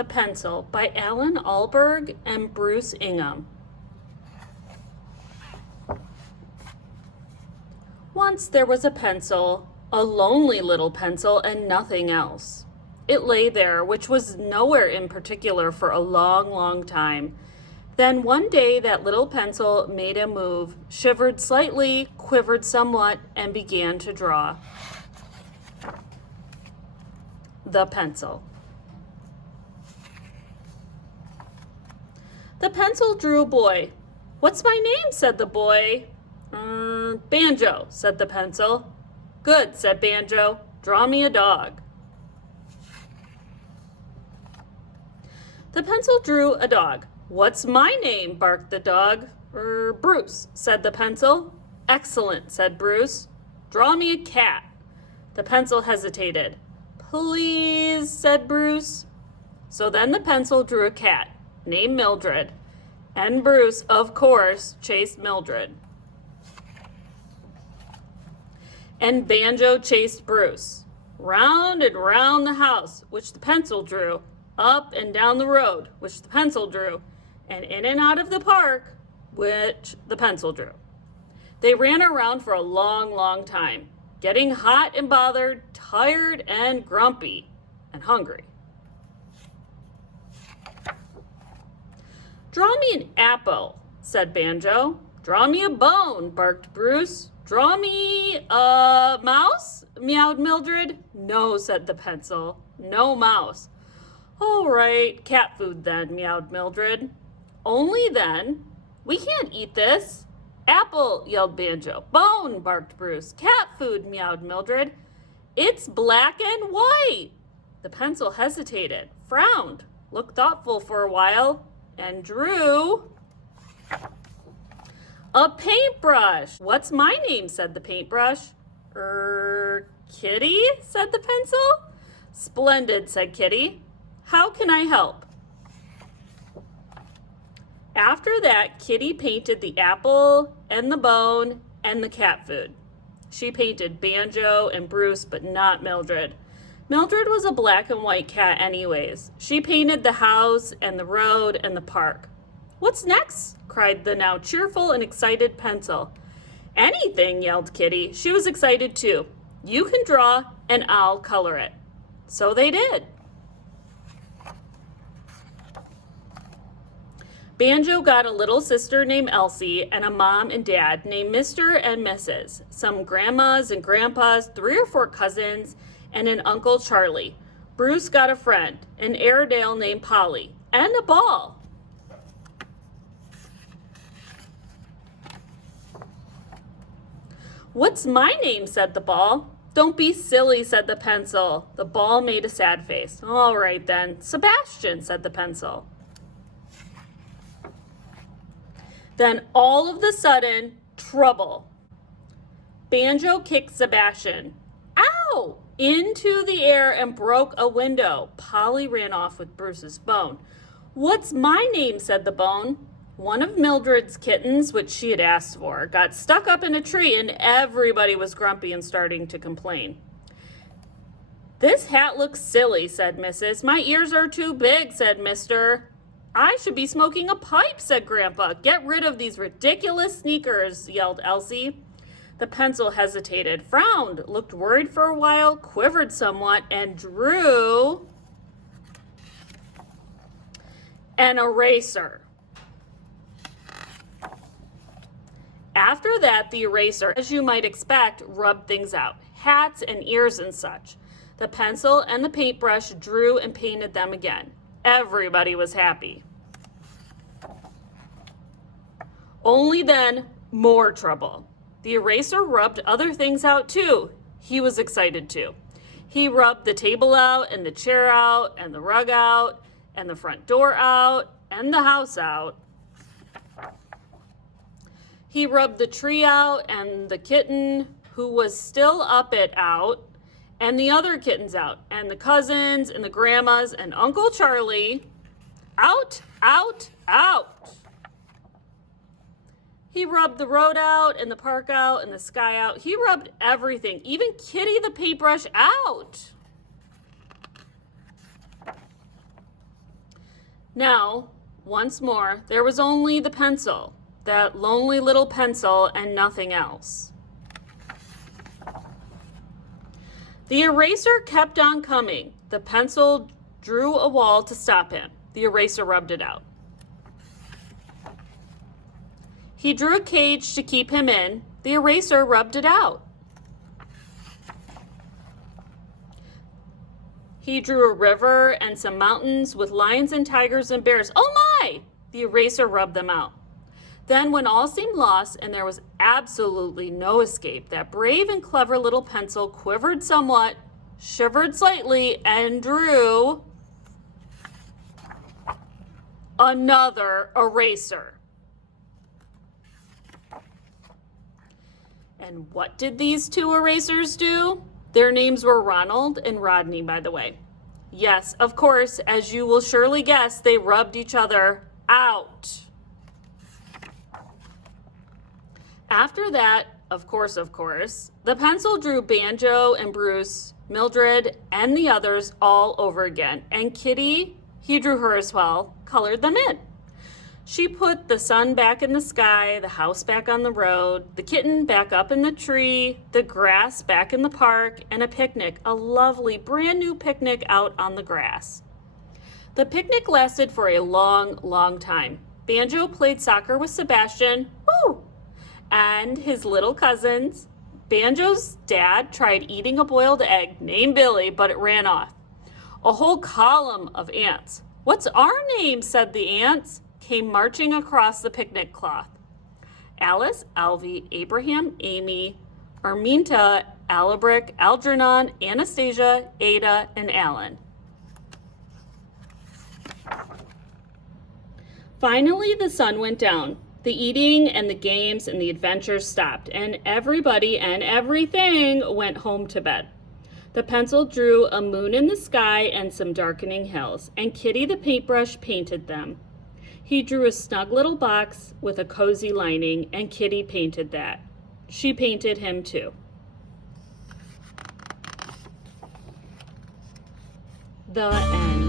The Pencil by Allan Ahlberg and Bruce Ingman. Once there was a pencil, a lonely little pencil and nothing else. It lay there, which was nowhere in particular for a long, long time. Then one day that little pencil made a move, shivered slightly, quivered somewhat, and began to draw. The Pencil. The pencil drew a boy. "What's my name?" said the boy. Banjo, said the pencil. "Good," said Banjo. "Draw me a dog." The pencil drew a dog. "What's my name?" barked the dog. Bruce, said the pencil. "Excellent," said Bruce. "Draw me a cat." The pencil hesitated. "Please," said Bruce. So then the pencil drew a cat named Mildred, and Bruce, of course, chased Mildred. And Banjo chased Bruce, round and round the house, which the pencil drew, up and down the road, which the pencil drew, and in and out of the park, which the pencil drew. They ran around for a long, long time, getting hot and bothered, tired and grumpy, and hungry. "Draw me an apple," said Banjo. "Draw me a bone," barked Bruce. "Draw me a mouse," meowed Mildred. "No," said the pencil. "No mouse." "All right, cat food then," meowed Mildred. "Only then, we can't eat this." "Apple," yelled Banjo. "Bone," barked Bruce. "Cat food," meowed Mildred. "It's black and white." The pencil hesitated, frowned, looked thoughtful for a while, and drew a paintbrush. "What's my name?" said the paintbrush. Kitty, said the pencil. "Splendid," said Kitty. "How can I help?" After that, Kitty painted the apple and the bone and the cat food. She painted Banjo and Bruce, but not Mildred. Mildred was a black and white cat anyways. She painted the house and the road and the park. "What's next?" cried the now cheerful and excited pencil. "Anything," yelled Kitty. She was excited too. "You can draw and I'll color it." So they did. Banjo got a little sister named Elsie and a mom and dad named Mr. and Mrs., some grandmas and grandpas, 3 or 4 cousins, and an Uncle Charlie. Bruce got a friend, an Airedale named Polly, and a ball. "What's my name?" said the ball. "Don't be silly," said the pencil. The ball made a sad face. "All right then, Sebastian," said the pencil. Then all of the sudden, trouble. Banjo kicked Sebastian, ow, into the air and broke a window. Polly ran off with Bruce's bone. "What's my name?" said the bone. One of Mildred's kittens, which she had asked for, got stuck up in a tree and everybody was grumpy and starting to complain. "This hat looks silly," said Mrs. "My ears are too big," said Mr. "I should be smoking a pipe," said Grandpa. "Get rid of these ridiculous sneakers," yelled Elsie. The pencil hesitated, frowned, looked worried for a while, quivered somewhat, and drew an eraser. After that, the eraser, as you might expect, rubbed things out, hats and ears and such. The pencil and the paintbrush drew and painted them again. Everybody was happy. Only then, more trouble. The eraser rubbed other things out too. He was excited too. He rubbed the table out and the chair out and the rug out and the front door out and the house out. He rubbed the tree out and the kitten who was still up it out and the other kittens out and the cousins and the grandmas and Uncle Charlie out, out, out. He rubbed the road out and the park out and the sky out. He rubbed everything, even Kitty the paintbrush out. Now, once more, there was only the pencil, that lonely little pencil, and nothing else. The eraser kept on coming. The pencil drew a wall to stop him. The eraser rubbed it out. He drew a cage to keep him in. The eraser rubbed it out. He drew a river and some mountains with lions and tigers and bears. Oh my! The eraser rubbed them out. Then, when all seemed lost and there was absolutely no escape, that brave and clever little pencil quivered somewhat, shivered slightly, and drew another eraser. And what did these two erasers do? Their names were Ronald and Rodney, by the way. Yes, of course, as you will surely guess, they rubbed each other out. After that, of course, the pencil drew Banjo and Bruce, Mildred, and the others all over again. And Kitty, he drew her as well, colored them in. She put the sun back in the sky, the house back on the road, the kitten back up in the tree, the grass back in the park, and a picnic, a lovely brand new picnic out on the grass. The picnic lasted for a long, long time. Banjo played soccer with Sebastian, woo, and his little cousins. Banjo's dad tried eating a boiled egg named Billy, but it ran off. A whole column of ants. "What's our name?" said the ants, came marching across the picnic cloth. Alice, Alvy, Abraham, Amy, Arminta, Ahlberg, Algernon, Anastasia, Ada, and Allan. Finally, the sun went down. The eating and the games and the adventures stopped, and everybody and everything went home to bed. The pencil drew a moon in the sky and some darkening hills, and Kitty the paintbrush painted them. He drew a snug little box with a cozy lining, and Kitty painted that. She painted him too. The end.